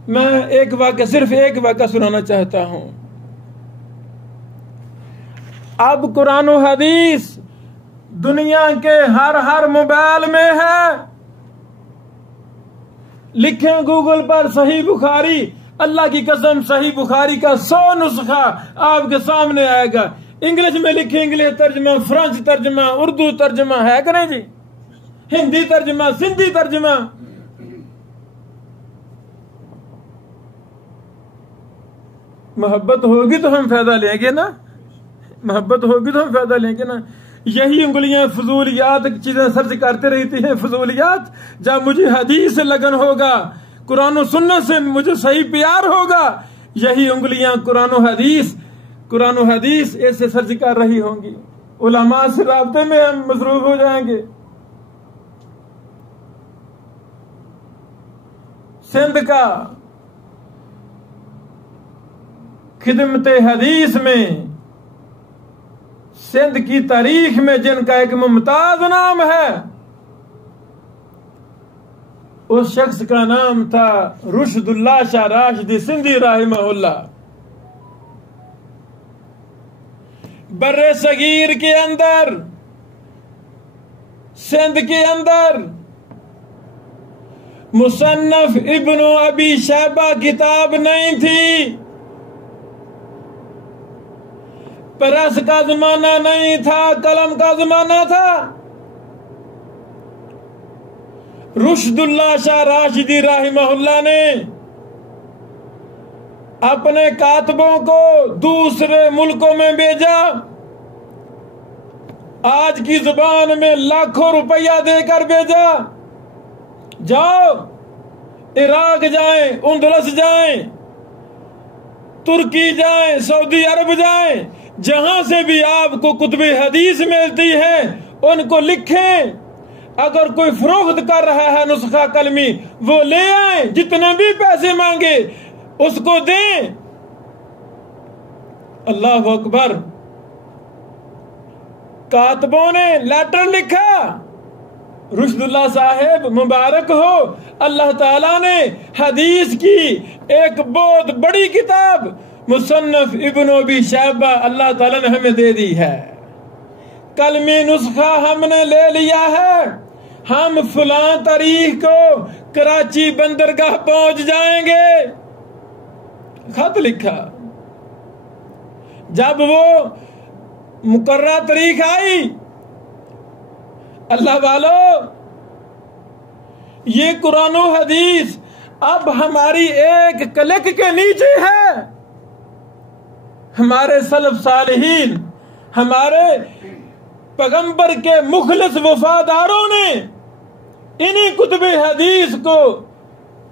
میں صرف ایک واقعہ سنانا چاہتا ہوں۔ اب قرآن و حدیث دنیا کے ہر موبائل میں ہے، لکھیں گوگل پر صحیح بخاری، اللہ کی قسم صحیح بخاری کا 100 نسخہ آپ کے سامنے آئے گا۔ انگلش میں لکھیں، انگلش ترجمہ، فرانس ترجمہ، اردو ترجمہ ہے کہ نہیں جی، ہندی ترجمہ، سندھی ترجمہ۔ محبت ہوگی تو ہم فائدہ لیں گے نا۔ محبت ہوگی تو ہم فائدہ لیں گے نا. یہی انگلیاں فضولیات چیزیں سرچ کرتے رہتی ہیں, فضولیات. جب مجھے حدیث سے لگن ہوگا, قرآن و سنت سے مجھے صحیح پیار ہوگا, یہی انگلیاں قرآن و حدیث ایسے سرچ کر رہی ہوں گی. علماء سے رابطے میں ہم مصروف ہو جائیں گے. سندھ کا خدمت حدیث میں, سندھ کی تاریخ میں جن کا ایک ممتاز نام ہے, اس شخص کا نام تھا رشد اللہ شاہ راشدی سندھی رحمہ اللہ. بر صغیر کے اندر, سندھ کے اندر مصنف ابن ابی شیبہ کتاب نہیں تھی, پریس کا زمانہ نہیں تھا, قلم کا زمانہ تھا. رشد اللہ شاہ راشدی رحمہ اللہ نے اپنے کاتبوں کو دوسرے ملکوں میں بھیجا. آج کی زبان میں لاکھوں روپیہ دے کر بھیجا, جاؤ عراق جائیں, اندلس جائیں, ترکی جائیں, سعودی عرب جائیں, جہاں سے بھی آپ کو کتب حدیث ملتی ہے ان کو لکھیں. اگر کوئی فروخت کر رہا ہے نسخہ قلمی, وہ لے آئیں, جتنے بھی پیسے مانگے اس کو دیں. اللہ اکبر. کاتبوں نے لیٹر لکھا, رشد اللہ صاحب مبارک ہو, اللہ تعالیٰ نے حدیث کی ایک بہت بڑی کتاب مصنف ابن ابی شیبہ اللہ تعالیٰ نے ہمیں دے دی ہے. قلمی نسخہ ہم نے لے لیا ہے, ہم فلاں تاریخ کو کراچی بندرگاہ پہنچ جائیں گے. خط لکھا. جب وہ مقررہ تاریخ آئی, اللہ والو یہ قرآن و حدیث اب ہماری ایک کلک کے نیچے ہے. ہمارے سلف صالحین, ہمارے پیغمبر کے مخلص وفاداروں نے انہی کتب حدیث کو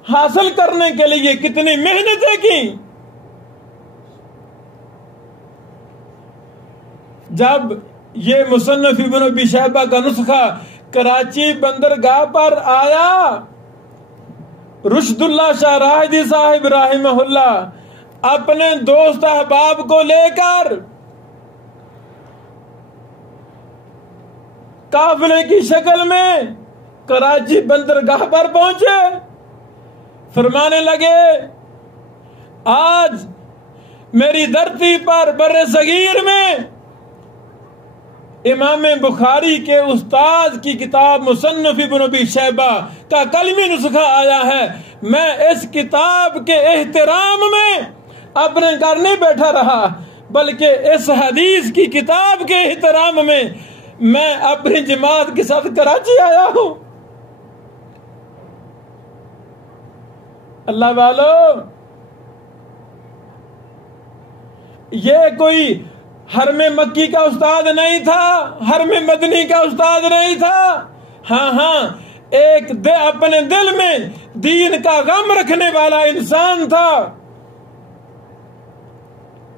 حاصل کرنے کے لیے کتنی محنتیں کی. جب یہ مصنف ابن ابی شیبہ کا نسخہ کراچی بندرگاہ پر آیا, رشد اللہ شاہ راشدی صاحب رحمہ اللہ اپنے دوست احباب کو لے کر قافلے کی شکل میں کراچی بندرگاہ پر پہنچے. فرمانے لگے, آج میری دھرتی پر بر صغیر میں امام بخاری کے استاد کی کتاب مصنف ابن ابی شیبہ کا قلمی نسخہ آیا ہے. میں اس کتاب کے احترام میں اپنے گھر نہیں بیٹھا رہا, بلکہ اس حدیث کی کتاب کے احترام میں اپنی جماعت کے ساتھ کراچی آیا ہوں. اللہ والو, یہ کوئی حرم مکی کا استاد نہیں تھا, حرم مدنی کا استاد نہیں تھا. ہاں ایک اپنے دل میں دین کا غم رکھنے والا انسان تھا.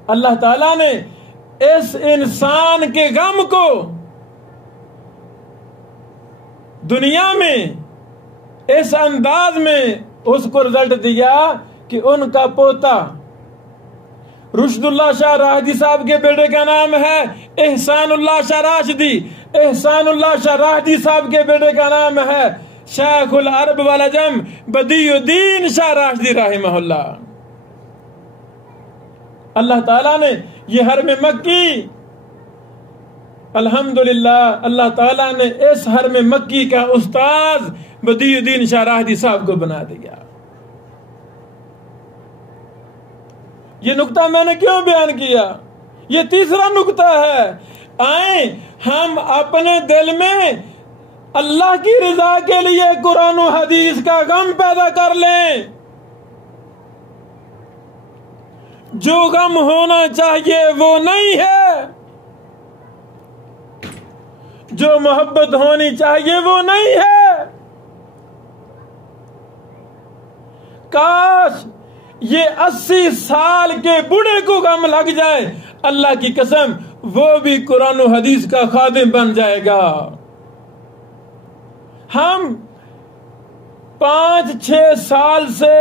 اللہ تعالیٰ نے اس انسان کے غم کو دنیا میں اس انداز میں اس کو رزلٹ دیا کہ ان کا پوتا رشد اللہ شاہ راشدی صاحب کے بیٹے کا نام ہے احسان اللہ شاہ راشدی. احسان اللہ شاہ راشدی صاحب کے بیٹے کا نام ہے شیخ العرب والعجم بدیع الدین شاہ راشدی رحمہ اللہ. اللہ تعالیٰ نے یہ حرم مکی, الحمدللہ اللہ تعالیٰ نے اس حرم مکی کا استاذ بدیع الدین شاہ راشدی صاحب کو بنا دیا. یہ نقطہ میں نے کیوں بیان کیا؟ یہ تیسرا نقطہ ہے. آئیں ہم اپنے دل میں اللہ کی رضا کے لیے قرآن و حدیث کا غم پیدا کر لیں. جو غم ہونا چاہیے وہ نہیں ہے. جو محبت ہونی چاہیے وہ نہیں ہے۔ کاش یہ 80 سال کے بوڑھے کو غم لگ جائے، اللہ کی قسم وہ بھی قرآن و حدیث کا خادم بن جائے گا۔ ہم 5-6 سال سے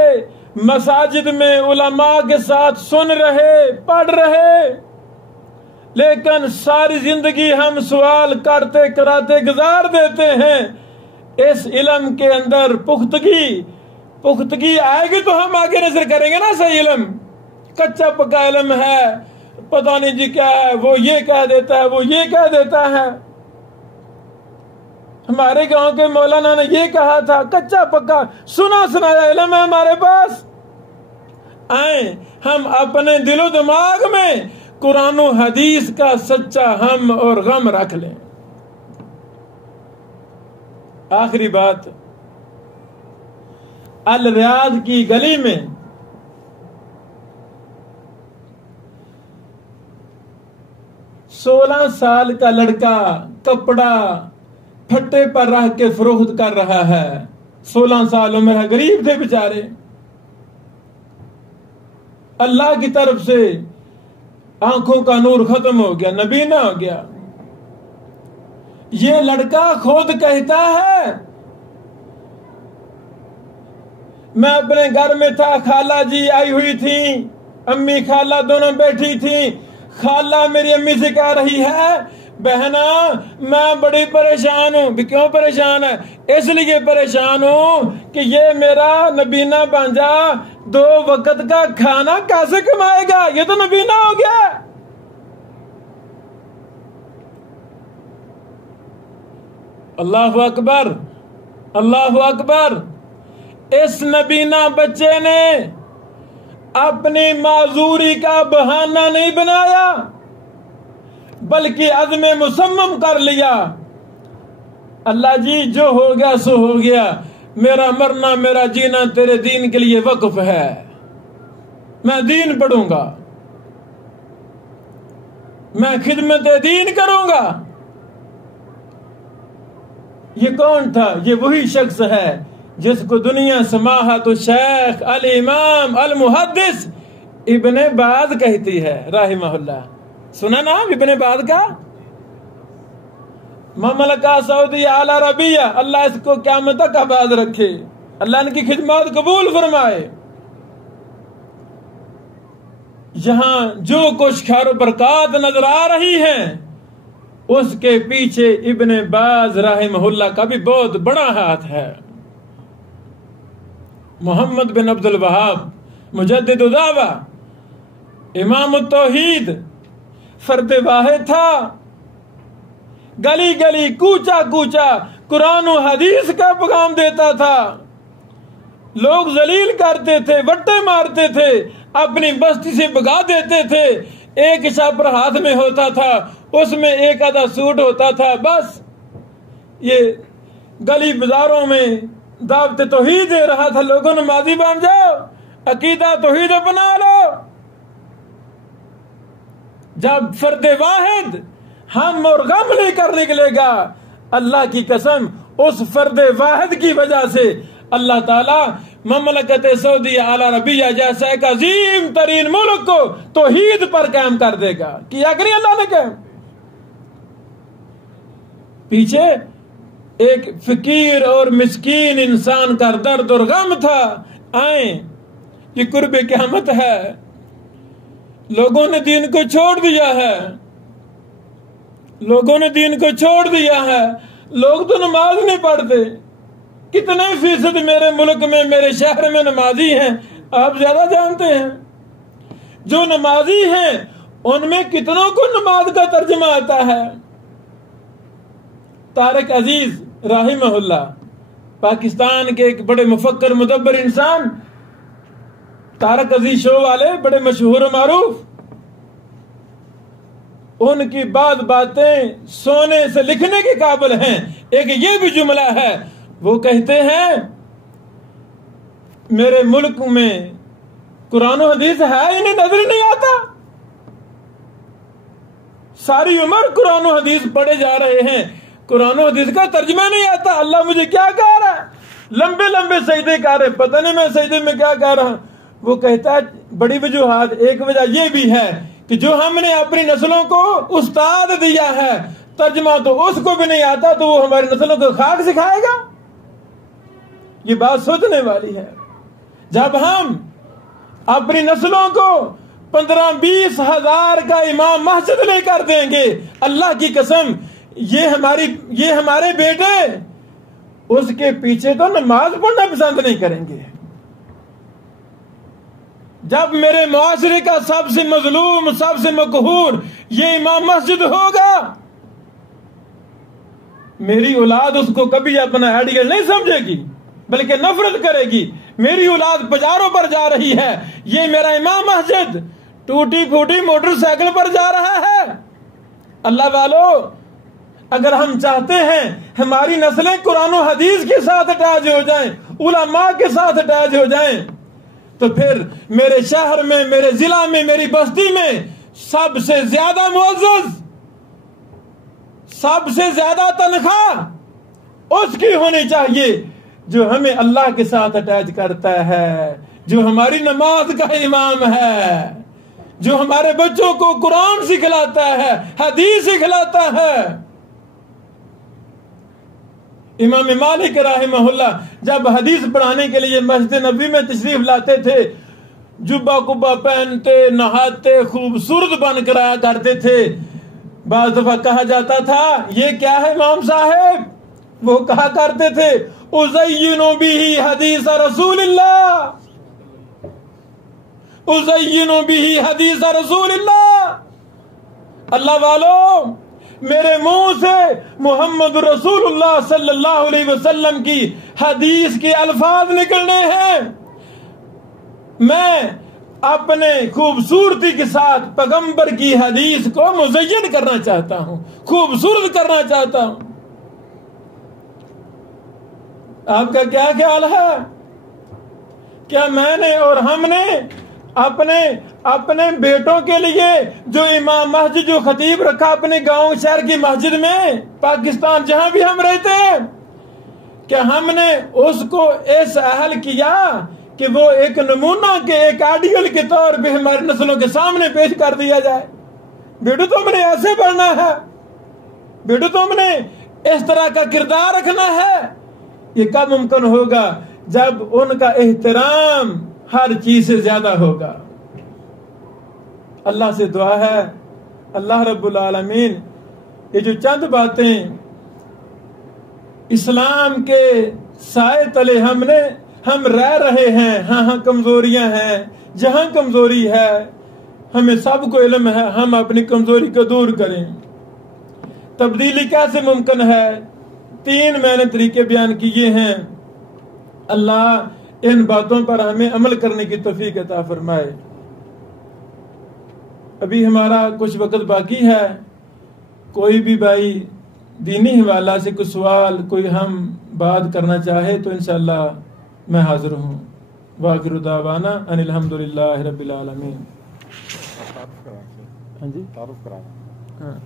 مساجد میں علماء کے ساتھ سن رہے، پڑھ رہے، لیکن ساری زندگی ہم سوال کرتے کراتے گزار دیتے ہیں۔ اس علم کے اندر پختگی آئے گی تو ہم آگے نظر کریں گے نا۔ صحیح علم، کچا پکا علم ہے، پتہ نہیں جی کیا ہے، وہ یہ کہہ دیتا ہے، وہ یہ کہہ دیتا ہے، ہمارے گاؤں کے مولانا نے یہ کہا تھا، کچا پکا سنا سنایا علم ہے ہمارے پاس۔ آئیں ہم اپنے دل و دماغ میں قرآن و حدیث کا سچا ہم اور غم رکھ لیں۔ آخری بات، الریاض کی گلی میں سولہ سال کا لڑکا کپڑا پھٹے پر رکھ کے فروخت کر رہا ہے۔ 16 سال عمر ہے، غریب تھے بیچارے۔ اللہ کی طرف سے آنکھوں کا نور ختم ہو گیا، نبینا ہو گیا۔ یہ لڑکا خود کہتا ہے میں اپنے گھر میں تھا، خالہ جی آئی ہوئی تھی، امی خالہ دونوں بیٹھی تھی، خالہ میری امی سے کہہ رہی ہے بہنا میں بڑی پریشان ہوں۔ بھی کیوں پریشان ہے؟ اس لیے پریشان ہوں کہ یہ میرا نبینا بانجا 2 وقت کا کھانا کیسے کمائے گا؟ یہ تو نبینا ہو گیا۔ اللہ اکبر، اللہ اکبر۔ اس نبینا بچے نے اپنی معذوری کا بہانہ نہیں بنایا، بلکہ عزم مصمم کر لیا، اللہ جی جو ہو گیا سو ہو گیا، میرا مرنا میرا جینا تیرے دین کے لیے وقف ہے، میں دین پڑھوں گا، میں خدمت دین کروں گا۔ یہ کون تھا؟ یہ وہی شخص ہے جس کو دنیا سماحت الشیخ الامام المحدث ابن باز کہتی ہے رحمہ اللہ۔ سنا نام ابن باز کا؟ مملکہ سعودی اعلی عربیہ، اللہ اس کو قیامت تک آباد رکھے، اللہ ان کی خدمات قبول فرمائے۔ یہاں جو کچھ خیر و برکات نظر آ رہی ہیں اس کے پیچھے ابن باز رحمہ اللہ کا بھی بہت بڑا ہاتھ ہے۔ محمد بن عبد الوہاب مجدد الدعوہ، امام التوحید، فرد واحد تھا، گلی گلی کوچا کوچا قرآن و حدیث کا پیغام دیتا تھا، لوگ ذلیل کرتے تھے، وٹے مارتے تھے، اپنی بستی سے بھگا دیتے تھے، ایک شاپر ہاتھ میں ہوتا تھا، اس میں ایک آدھا سوٹ ہوتا تھا، بس یہ گلی بازاروں میں دعوت توحید دے رہا تھا، لوگوں نمازی بن جاؤ، عقیدہ توحید اپنا لو۔ جب فرد واحد ہم اور غم لے کر نکلے گا، اللہ کی قسم اس فرد واحد کی وجہ سے اللہ تعالی مملکت سعودی اعلی عربیہ جیسا ایک عظیم ترین ملک کو توحید پر قائم کر دے گا۔ کیا کہ نہیں اللہ نے قائم؟ پیچھے ایک فقیر اور مسکین انسان کا درد اور غم تھا، آئیں یہ قرب قیامت ہے، لوگوں نے دین کو چھوڑ دیا ہے، لوگوں نے دین کو چھوڑ دیا ہے، لوگ تو نماز نہیں پڑھتے۔ کتنے فیصد میرے ملک میں میرے شہر میں نمازی ہیں آپ زیادہ جانتے ہیں، جو نمازی ہیں ان میں کتنوں کو نماز کا ترجمہ آتا ہے؟ طارق عزیز رحمہ اللہ، پاکستان کے ایک بڑے مفکر مدبر انسان، طارق عزیز شو والے بڑے مشہور و معروف، ان کی بعض باتیں سونے سے لکھنے کے قابل ہیں۔ ایک یہ بھی جملہ ہے، وہ کہتے ہیں میرے ملک میں قرآن و حدیث ہے انہیں نظر نہیں آتا، ساری عمر قرآن و حدیث پڑھے جا رہے ہیں، قرآن و حدیث کا ترجمہ نہیں آتا، اللہ مجھے کیا کہہ رہا ہے، لمبے لمبے سجدے کر رہے، پتہ نہیں میں سجدے میں کیا کہہ رہا ہوں۔ وہ کہتا ہے بڑی وجوہات، ایک وجہ یہ بھی ہے کہ جو ہم نے اپنی نسلوں کو استاد دیا ہے، ترجمہ تو اس کو بھی نہیں آتا، تو وہ ہماری نسلوں کو خاک سکھائے گا؟ یہ بات سوچنے والی ہے۔ جب ہم اپنی نسلوں کو 15-20 ہزار کا امام مسجد لے کر دیں گے، اللہ کی قسم یہ ہمارے بیٹے اس کے پیچھے تو نماز پڑھنا پسند نہیں کریں گے۔ جب میرے معاشرے کا سب سے مظلوم، سب سے مقہور یہ امام مسجد ہوگا، میری اولاد اس کو کبھی اپنا آئیڈیل نہیں سمجھے گی بلکہ نفرت کرے گی۔ میری اولاد بازاروں پر جا رہی ہے، یہ میرا امام مسجد ٹوٹی پھوٹی موٹر سائیکل پر جا رہا ہے۔ اللہ والو، اگر ہم چاہتے ہیں ہماری نسلیں قرآن و حدیث کے ساتھ اٹیچ ہو جائیں، علماء کے ساتھ اٹیچ ہو جائیں، تو پھر میرے شہر میں، میرے ضلع میں، میری بستی میں سب سے زیادہ معزز، سب سے زیادہ تنخواہ اس کی ہونی چاہیے جو ہمیں اللہ کے ساتھ اٹیچ کرتا ہے، جو ہماری نماز کا امام ہے، جو ہمارے بچوں کو قرآن سکھلاتا ہے، حدیث سکھلاتا ہے۔ امام مالک رحمہ اللہ جب حدیث پڑھانے کے لیے مسجد نبوی میں تشریف لاتے تھے، جبہ کبہ پہنتے، نہاتے، خوبصورت بن کر آیا کرتے تھے۔ بعض دفعہ کہا جاتا تھا یہ کیا ہے امام صاحب؟ وہ کہا کرتے تھے اُزَيِّنُ بِهِ حدیث رسول اللہ، اُزَيِّنُ بِهِ حدیث رسول اللہ۔ اللہ والو، میرے منہ سے محمد رسول اللہ صلی اللہ علیہ وسلم کی حدیث کے الفاظ نکلنے ہیں، میں اپنے خوبصورتی کے ساتھ پیغمبر کی حدیث کو مزین کرنا چاہتا ہوں، خوبصورت کرنا چاہتا ہوں۔ آپ کا کیا خیال ہے؟ کیا میں نے اور ہم نے اپنے بیٹوں کے لیے جو امام مسجد، جو خطیب رکھا اپنے گاؤں شہر کی مسجد میں، پاکستان جہاں بھی ہم رہتے ہیں، کیا ہم نے اس کو ایسا اہل کیا کہ وہ ایک نمونہ کے، ایک آئیڈیل کے طور پہ ہماری نسلوں کے سامنے پیش کر دیا جائے؟ بیٹو تم نے ایسے پڑھنا ہے، بیٹو تم نے اس طرح کا کردار رکھنا ہے۔ یہ کب ممکن ہوگا؟ جب ان کا احترام ہر چیز سے زیادہ ہوگا۔ اللہ سے دعا ہے اللہ رب العالمین یہ جو چند باتیں اسلام کے سائے تلے ہم رہ رہے ہیں، ہاں کمزوریاں ہیں، جہاں کمزوری ہے ہمیں سب کو علم ہے، ہم اپنی کمزوری کو دور کریں۔ تبدیلی کیسے ممکن ہے؟ 3 میں نے طریقے بیان کیے ہیں۔ اللہ ان باتوں پر ہمیں عمل کرنے کی توفیق عطا فرمائے۔ ابھی ہمارا کچھ وقت باقی ہے، کوئی بھی بھائی دینی حوالہ سے کوئی سوال، کوئی ہم بات کرنا چاہے تو انشاءاللہ میں حاضر ہوں۔ وآخر دعوانا ان الحمدللہ رب العالمین۔ ہاں جی، تعارف کرانا۔